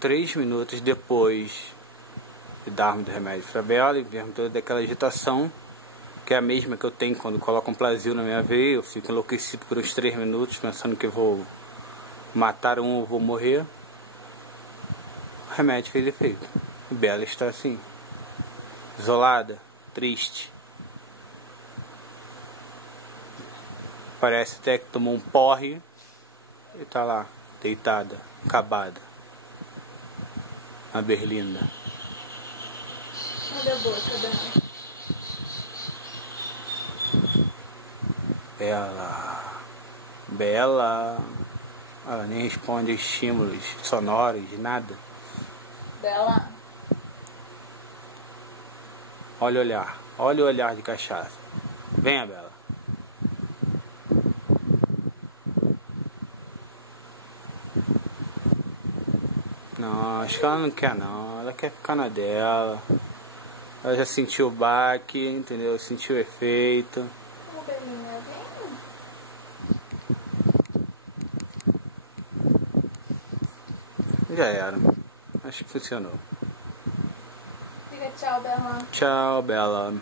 3 minutos depois de darmos o remédio para Bela e vermos toda aquela agitação, que é a mesma que eu tenho quando coloco um Plasil na minha veia. Eu fico enlouquecido por uns 3 minutos, pensando que eu vou matar um ou vou morrer. O remédio fez efeito. E Bela está assim, isolada, triste. Parece até que tomou um porre e tá lá, deitada, acabada. A Berlinda. Olha a boca dela. Bela. Bela. Ela nem responde a estímulos sonoros, nada. Bela. Olha o olhar. Olha o olhar de cachaça. Venha, Bela. Não, acho que ela não quer não. Ela quer ficar na dela. Ela já sentiu o baque, entendeu? Sentiu o efeito. Como Belinha, vem. Já era. Acho que funcionou. Diga tchau, Bela. Tchau, Bela.